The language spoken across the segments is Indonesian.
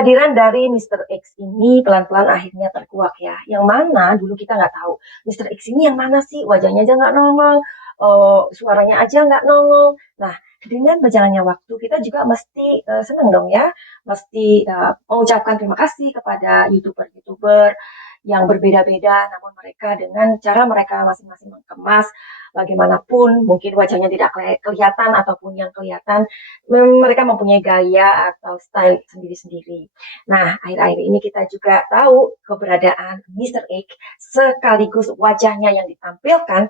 Kehadiran dari Mr. X ini pelan-pelan akhirnya terkuak ya. Yang mana dulu kita nggak tahu. Mr. X ini yang mana sih? Wajahnya aja nggak nongol, suaranya aja nggak nongol. Nah, dengan berjalannya waktu kita juga mesti seneng dong ya, mesti mengucapkan terima kasih kepada youtuber-youtuber yang berbeda-beda, namun mereka dengan cara mereka masing-masing mengemas, bagaimanapun mungkin wajahnya tidak kelihatan ataupun yang kelihatan mereka mempunyai gaya atau style sendiri-sendiri. Nah, akhir-akhir ini kita juga tahu keberadaan Mr. X sekaligus wajahnya yang ditampilkan,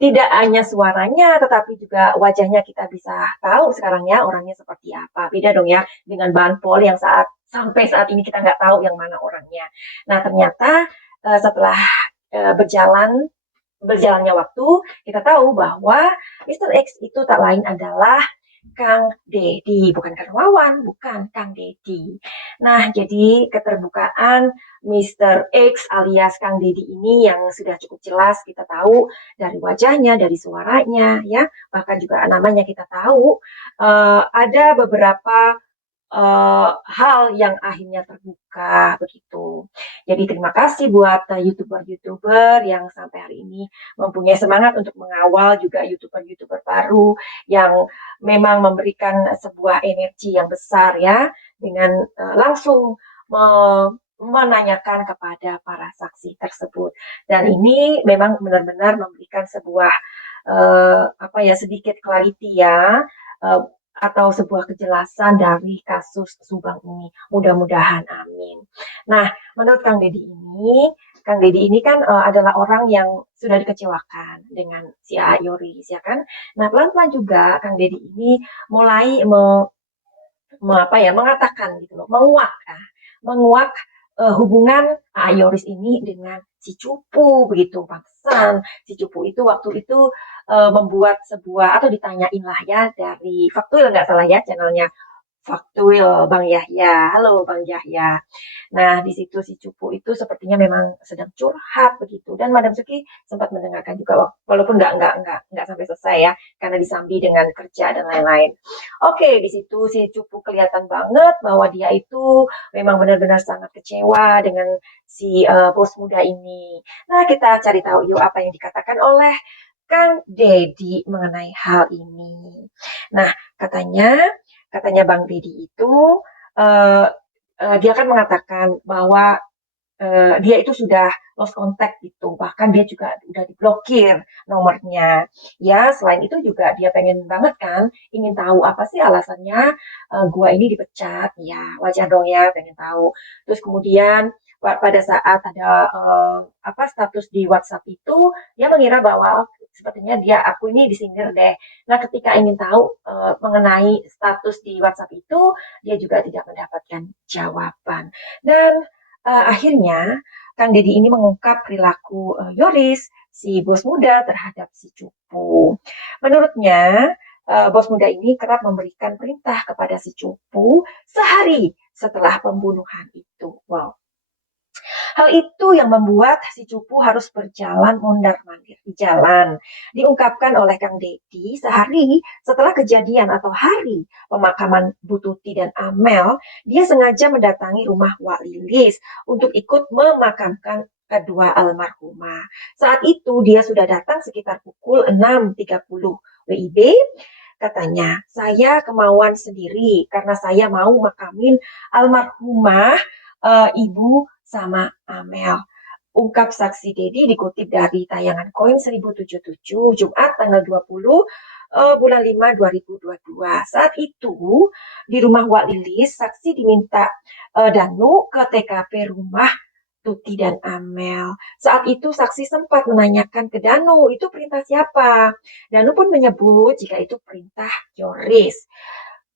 tidak hanya suaranya tetapi juga wajahnya kita bisa tahu sekarang ya orangnya seperti apa. Beda dong ya dengan Banpol yang sampai saat ini kita nggak tahu yang mana orangnya. Nah, ternyata setelah berjalannya waktu, kita tahu bahwa Mr. X itu tak lain adalah Kang Deddy, bukan Kang Wawan, bukan Kang Deddy. Nah, jadi keterbukaan Mr. X alias Kang Deddy ini yang sudah cukup jelas kita tahu dari wajahnya, dari suaranya, ya, bahkan juga namanya kita tahu. Ada beberapa hal yang akhirnya terbuka begitu. Jadi terima kasih buat youtuber-youtuber yang sampai hari ini mempunyai semangat untuk mengawal juga youtuber-youtuber baru yang memang memberikan sebuah energi yang besar ya dengan langsung menanyakan kepada para saksi tersebut. Dan ini memang benar-benar memberikan sebuah sedikit clarity ya, atau sebuah kejelasan dari kasus Subang ini. Mudah-mudahan, amin. Nah, menurut Kang Deddy ini kan adalah orang yang sudah dikecewakan dengan si A. Yoris, ya kan? Nah, pelan-pelan juga Kang Deddy ini mulai mengatakan gitu loh, menguak hubungan A. Yoris ini dengan si Cupu begitu. Pantesan si Cupu itu waktu itu membuat sebuah atau ditanyain lah ya dari Faktuil nggak salah ya channelnya Faktuil Bang Yahya. Halo Bang Yahya. Nah, di situ si Cupu itu sepertinya memang sedang curhat begitu dan Madam Suki sempat mendengarkan juga walaupun nggak sampai selesai ya karena disambi dengan kerja dan lain-lain. Oke, di situ si Cupu kelihatan banget bahwa dia itu memang benar-benar sangat kecewa dengan si bos muda ini. Nah, kita cari tahu yuk apa yang dikatakan oleh Kang Deddy mengenai hal ini. Nah, katanya Bang Deddy itu uh, dia kan mengatakan bahwa dia itu sudah lost contact gitu, bahkan dia juga udah diblokir nomornya. Ya, selain itu juga dia pengen banget kan, ingin tahu apa sih alasannya gua ini dipecat. Ya, wajar dong ya, pengen tahu. Terus kemudian pada saat ada status di WhatsApp itu, dia mengira bahwa sepertinya aku ini disindir deh. Nah, ketika ingin tahu mengenai status di WhatsApp itu, dia juga tidak mendapatkan jawaban. Dan akhirnya Kang Deddy ini mengungkap perilaku Yoris, si bos muda terhadap si Cupu. Menurutnya, bos muda ini kerap memberikan perintah kepada si Cupu sehari setelah pembunuhan itu. Wow. Hal itu yang membuat si Cupu harus berjalan mondar-mandir di jalan. Diungkapkan oleh Kang Deddy sehari setelah kejadian atau hari pemakaman Bu Tuti dan Amel, dia sengaja mendatangi rumah Wak Lilis untuk ikut memakamkan kedua almarhumah. Saat itu dia sudah datang sekitar pukul 6.30 WIB. Katanya, saya kemauan sendiri karena saya mau makamin almarhumah Ibu sama Amel. Ungkap saksi Deddy dikutip dari tayangan Koin 1077 Jumat tanggal 20 bulan 5 2022. Saat itu di rumah Wak Lilis saksi diminta Danu ke TKP rumah Tuti dan Amel. Saat itu saksi sempat menanyakan ke Danu, itu perintah siapa? Danu pun menyebut jika itu perintah Yoris.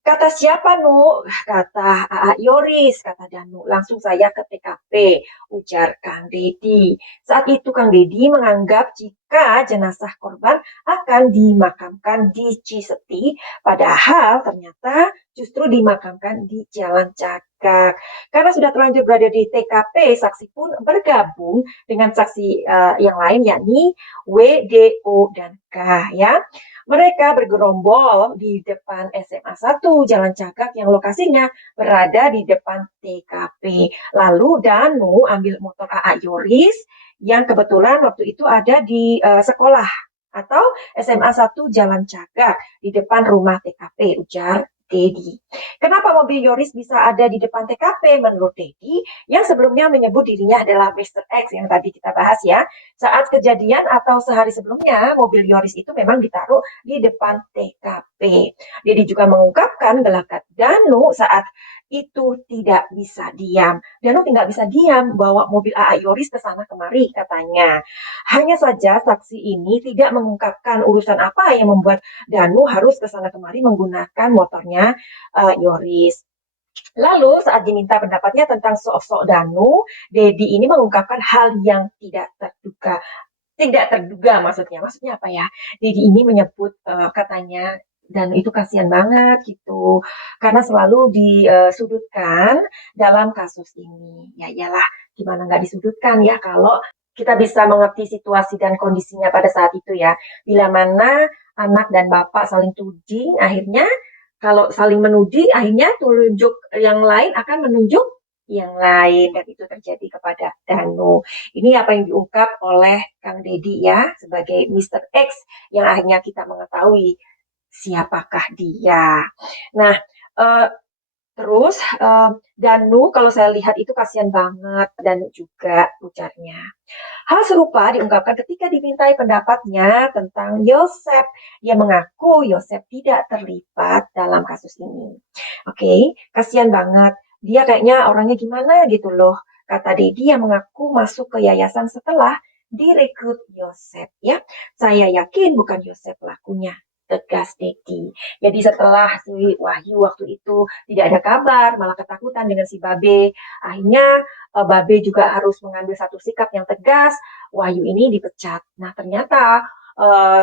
Kata siapa, Nu? Kata A.A. Yoris, kata Danu. Langsung saya ke TKP, ujar Kang Deddy. Saat itu Kang Deddy menganggap jika jenazah korban akan dimakamkan di Ciseti, padahal ternyata justru dimakamkan di Jalan Cagak. Karena sudah terlanjur berada di TKP, saksi pun bergabung dengan saksi yang lain, yakni W, D, O, dan K. Ya. Mereka bergerombol di depan SMA 1 Jalan Cagak yang lokasinya berada di depan TKP. Lalu Danu ambil motor AA Yoris yang kebetulan waktu itu ada di sekolah atau SMA 1 Jalan Cagak di depan rumah TKP, ujar Dedi. Kenapa mobil Yoris bisa ada di depan TKP? Menurut Dedi, yang sebelumnya menyebut dirinya adalah Mr. X yang tadi kita bahas ya. Saat kejadian atau sehari sebelumnya, mobil Yoris itu memang ditaruh di depan TKP. Dedi juga mengungkapkan gelagat Danu saat itu tidak bisa diam. Danu tidak bisa diam bawa mobil AA Yoris ke sana kemari katanya. Hanya saja saksi ini tidak mengungkapkan urusan apa yang membuat Danu harus ke sana kemari menggunakan motornya Yoris. Lalu saat diminta pendapatnya tentang sok-sok Danu, Dedi ini mengungkapkan hal yang tidak terduga maksudnya. Maksudnya apa ya? Dedi ini menyebut katanya dan itu kasihan banget gitu karena selalu disudutkan dalam kasus ini. Ya iyalah, gimana nggak disudutkan ya kalau kita bisa mengerti situasi dan kondisinya pada saat itu ya. Bila mana anak dan bapak saling tuding, akhirnya kalau saling menuding, akhirnya tunjuk yang lain akan menunjuk yang lain dan itu terjadi kepada Danu. Ini apa yang diungkap oleh Kang Dedi ya sebagai Mr. X yang akhirnya kita mengetahui siapakah dia. Nah, eh, terus Danu kalau saya lihat itu kasihan banget dan juga ujarnya. Hal serupa diungkapkan ketika dimintai pendapatnya tentang Yosef. Ia mengaku Yosef tidak terlibat dalam kasus ini. Oke, kasihan banget. Dia kayaknya orangnya gimana gitu loh. Kata Dedi yang mengaku masuk ke yayasan setelah direkrut Yosef ya. Saya yakin bukan Yosef pelakunya, tegas Dedi. Jadi setelah si Wahyu waktu itu tidak ada kabar, malah ketakutan dengan si Babe. Akhirnya Babe juga harus mengambil satu sikap yang tegas. Wahyu ini dipecat. Nah ternyata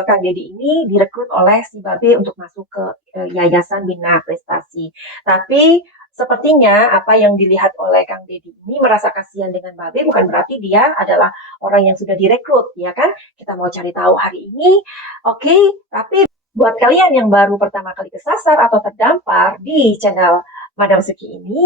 Kang Dedi ini direkrut oleh si Babe untuk masuk ke Yayasan Bina Prestasi. Tapi sepertinya apa yang dilihat oleh Kang Dedi ini merasa kasihan dengan Babe bukan berarti dia adalah orang yang sudah direkrut, ya kan? Kita mau cari tahu hari ini, oke? Tapi buat kalian yang baru pertama kali kesasar atau terdampar di channel Madam Suki ini,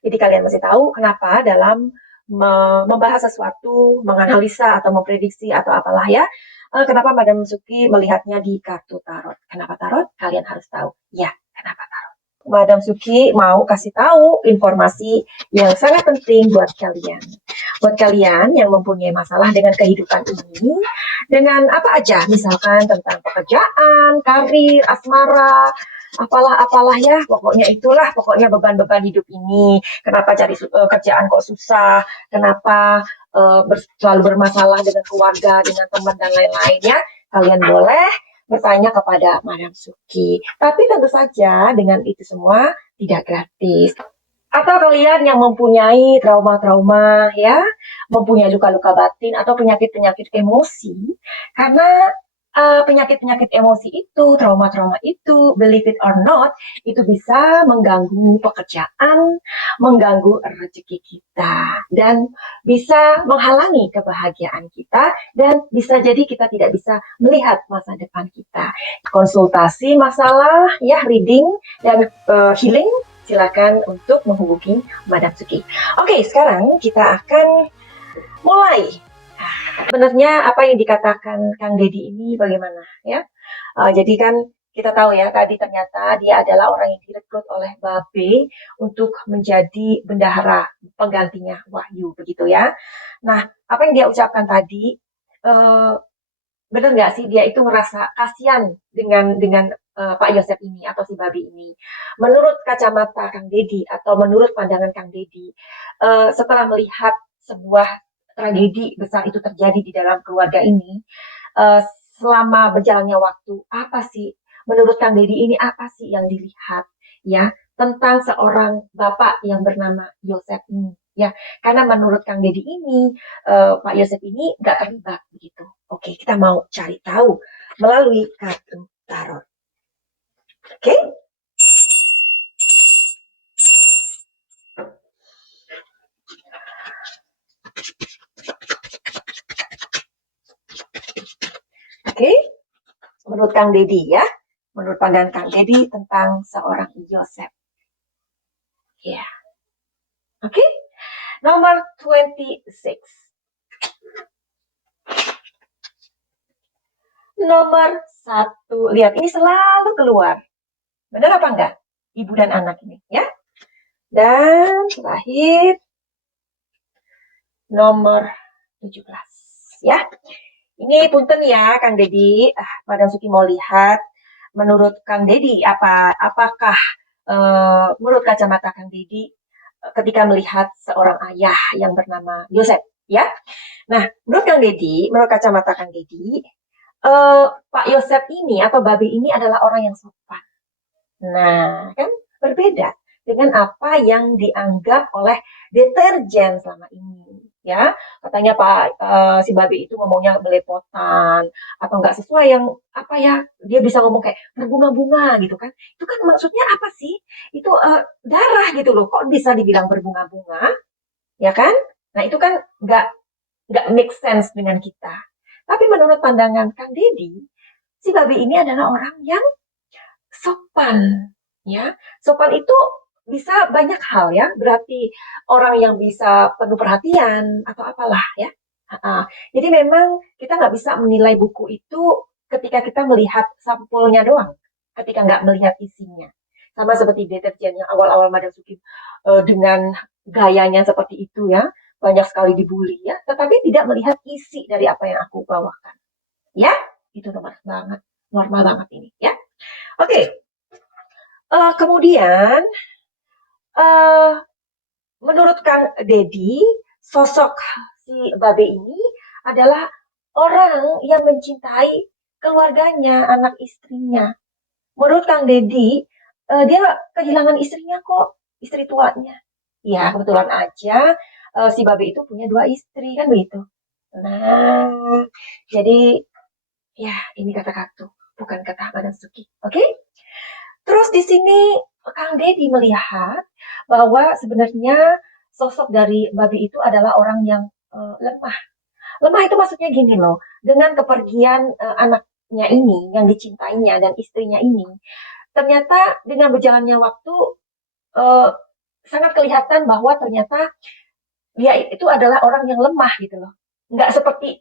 jadi kalian masih tahu kenapa dalam membahas sesuatu, menganalisa atau memprediksi atau apalah ya, kenapa Madam Suki melihatnya di kartu tarot. Kenapa tarot? Kalian harus tahu. Ya, kenapa tarot? Madam Suki mau kasih tahu informasi yang sangat penting buat kalian. Buat kalian yang mempunyai masalah dengan kehidupan ini, dengan apa aja, misalkan tentang pekerjaan, karir, asmara, apalah ya, pokoknya itulah, pokoknya beban-beban hidup ini. Kenapa cari kerjaan kok susah? Kenapa selalu bermasalah dengan keluarga, dengan teman dan lain-lain ya? Kalian boleh bertanya kepada Madam Suki. Tapi tentu saja dengan itu semua tidak gratis. Atau kalian yang mempunyai trauma-trauma ya, mempunyai luka-luka batin atau penyakit-penyakit emosi, karena penyakit-penyakit emosi itu, trauma-trauma itu, believe it or not, itu bisa mengganggu pekerjaan, mengganggu rezeki kita, dan bisa menghalangi kebahagiaan kita, dan bisa jadi kita tidak bisa melihat masa depan kita. Konsultasi masalah, ya reading dan healing, silakan untuk menghubungi Madam Suki. Oke, sekarang kita akan mulai. Sebenarnya apa yang dikatakan Kang Dedi ini bagaimana ya? Jadi kan kita tahu ya tadi ternyata dia adalah orang yang direkrut oleh Babe untuk menjadi bendahara penggantinya Wahyu begitu ya. Nah, apa yang dia ucapkan tadi benar nggak sih dia itu merasa kasihan dengan Pak Yosef ini atau si Babi ini. Menurut kacamata Kang Dedi atau menurut pandangan Kang Dedi, setelah melihat sebuah tragedi besar itu terjadi di dalam keluarga ini, uh, selama berjalannya waktu, apa sih menurut Kang Dedi ini apa sih yang dilihat ya tentang seorang bapak yang bernama Yosef ini? Ya, karena menurut Kang Dedi ini Pak Yosef ini nggak terlibat begitu. Oke, kita mau cari tahu melalui kartu tarot. Oke, oke. menurut Kang Deddy ya, menurut pandangan Kang Deddy tentang seorang Yosef. Ya, oke. Nomor 26. Nomor 1. Lihat, ini selalu keluar. Benar apa enggak? Ibu dan anak ini, ya. Dan terakhir, nomor 17. Ya. Ini punten ya, Kang Deddy. Madam Suki mau lihat. Menurut Kang Deddy, apakah menurut kacamata Kang Deddy ketika melihat seorang ayah yang bernama Yosef, ya? Nah, menurut Kang Deddy, menurut kacamata Kang Deddy, Pak Yosef ini atau Babe ini adalah orang yang sopan. Nah, kan berbeda dengan apa yang dianggap oleh deterjen selama ini. Ya, katanya Pak si Babe itu ngomongnya belepotan atau nggak sesuai yang apa ya, dia bisa ngomong kayak berbunga-bunga gitu kan. Itu kan maksudnya apa sih? Itu darah gitu loh. Kok bisa dibilang berbunga-bunga? Ya kan? Nah, itu kan nggak make sense dengan kita. Tapi menurut pandangan Kang Deddy, si Babe ini adalah orang yang sopan, ya. Sopan itu bisa banyak hal ya, berarti orang yang bisa penuh perhatian atau apalah ya. Jadi memang kita nggak bisa menilai buku itu ketika kita melihat sampulnya doang, ketika nggak melihat isinya. Sama seperti deterjen yang awal-awal Madam Suki dengan gayanya seperti itu ya, banyak sekali dibully ya, tetapi tidak melihat isi dari apa yang aku bawakan. Ya, itu normal banget ini ya. Oke. Kemudian, uh, menurut Kang Deddy, sosok si Babe ini adalah orang yang mencintai keluarganya, anak istrinya. Menurut Kang Deddy, dia kehilangan istrinya kok, istri tuanya. Ya, kebetulan aja si Babe itu punya 2 istri, kan begitu. Nah, jadi ya ini kata Katu, bukan kata Madam Suki. Oke? Terus di sini Kang Deddy melihat bahwa sebenarnya sosok dari Babi itu adalah orang yang lemah. Lemah itu maksudnya gini loh, dengan kepergian anaknya ini, yang dicintainya dan istrinya ini, ternyata dengan berjalannya waktu uh, sangat kelihatan bahwa ternyata dia itu adalah orang yang lemah gitu loh. Nggak seperti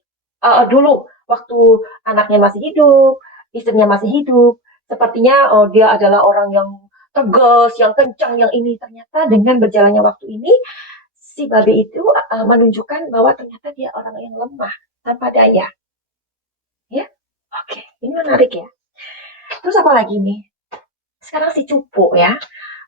dulu waktu anaknya masih hidup, istrinya masih hidup. Sepertinya dia adalah orang yang tegas, yang kencang, yang ini. Ternyata dengan berjalannya waktu ini, si Babe itu menunjukkan bahwa ternyata dia orang yang lemah, tanpa daya. Ya, oke, ini menarik ya. Terus apa lagi nih? Sekarang si Cupu ya.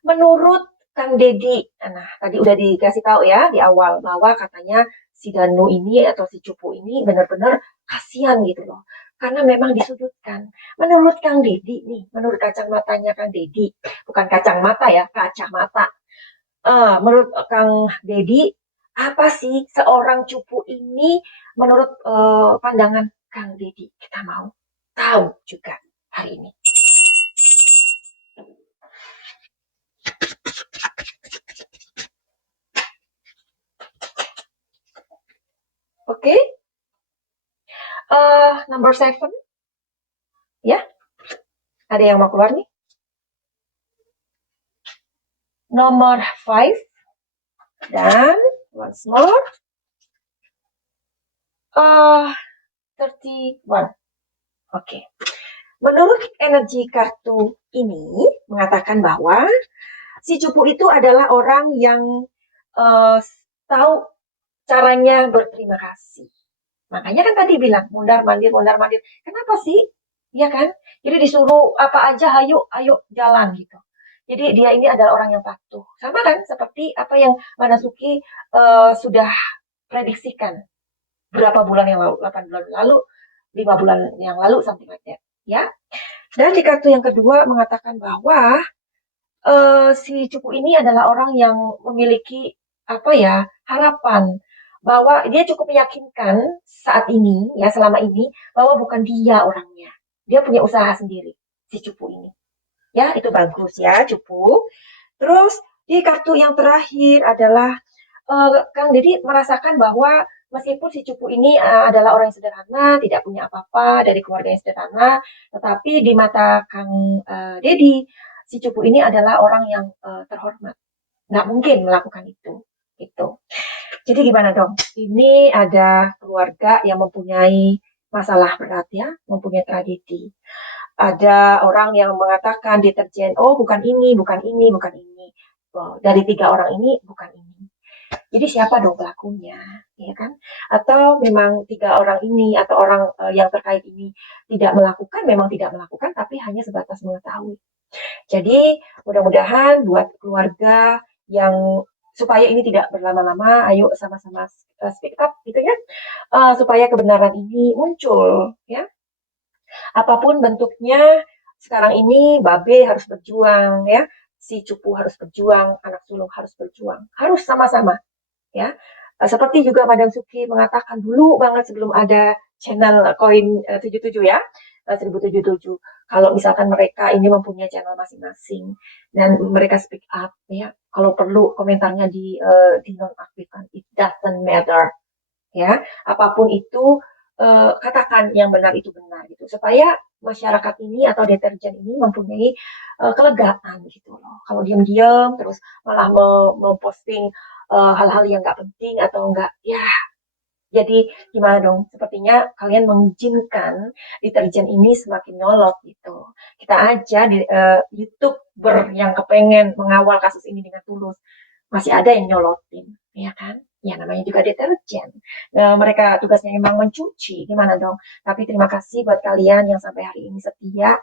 Menurut Kang Deddy, nah tadi udah dikasih tahu ya di awal bahwa katanya si Danu ini atau si Cupu ini benar-benar kasihan gitu loh. Karena memang disudutkan. Menurut Kang Deddy nih, menurut kacamatanya Kang Deddy, bukan kacamata ya, kacamata. Menurut Kang Deddy, apa sih seorang Cupu ini menurut pandangan Kang Deddy? Kita mau tahu juga hari ini. Oke, number 7, ya. Ada yang mau keluar nih? Nomor 5 dan once more 31. Oke. Menurut energi kartu ini mengatakan bahwa si Cupu itu adalah orang yang tahu caranya berterima kasih. Makanya kan tadi bilang mundar-mandir. Kenapa sih? Iya kan? Jadi disuruh apa aja, ayo jalan gitu. Jadi dia ini adalah orang yang patuh. Sama kan seperti apa yang Manasuki sudah prediksikan berapa bulan yang lalu, 8 bulan lalu, 5 bulan yang lalu, something like that. Ya. Dan di kartu yang kedua mengatakan bahwa si Cupu ini adalah orang yang memiliki apa ya, harapan bahwa dia cukup meyakinkan saat ini ya, selama ini, bahwa bukan dia orangnya. Dia punya usaha sendiri, si Cupu ini. Ya, itu bagus ya, Cupu. Terus di kartu yang terakhir adalah Kang Deddy merasakan bahwa meskipun si cupu ini adalah orang yang sederhana, tidak punya apa-apa dari keluarga yang sederhana, tetapi di mata Kang Dedi, si cupu ini adalah orang yang terhormat. Nggak mungkin melakukan itu. Gitu. Jadi gimana dong? Ini ada keluarga yang mempunyai masalah berat ya, mempunyai tragedi. Ada orang yang mengatakan deterjen, oh bukan ini, bukan ini, bukan ini. Oh, dari 3 orang ini bukan ini. Jadi siapa dong pelakunya, ya kan? Atau memang 3 orang ini atau orang yang terkait ini tidak melakukan, memang tidak melakukan, tapi hanya sebatas mengetahui. Jadi mudah-mudahan buat keluarga yang supaya ini tidak berlama-lama, ayo sama-sama speak up gitu ya, supaya kebenaran ini muncul ya. Apapun bentuknya, sekarang ini Babe harus berjuang ya, si Cupu harus berjuang, anak sulung harus berjuang, harus sama-sama ya. Seperti juga Madam Suki mengatakan dulu banget sebelum ada channel koin 77 ya, 1077. Kalau misalkan mereka ini mempunyai channel masing-masing dan mereka speak up ya, kalau perlu komentarnya dinonaktifkan, it doesn't matter ya, apapun itu katakan yang benar itu benar gitu supaya masyarakat ini atau deterjen ini mempunyai kelegaan gitu loh. Kalau diam-diam terus malah memposting hal-hal yang nggak penting atau nggak ya, jadi gimana dong? Sepertinya kalian mengizinkan deterjen ini semakin nyolot gitu. Kita aja di YouTuber yang kepengen mengawal kasus ini dengan tulus, masih ada yang nyolotin, ya kan? Ya namanya juga deterjen. Nah, mereka tugasnya memang mencuci, gimana dong? Tapi terima kasih buat kalian yang sampai hari ini setia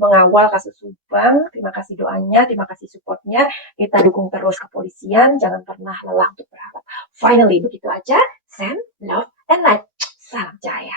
mengawal kasus Subang. Terima kasih doanya, terima kasih supportnya. Kita dukung terus kepolisian, jangan pernah lelah untuk berharap. Finally, begitu aja. Send, love, and light. Salam Jaya.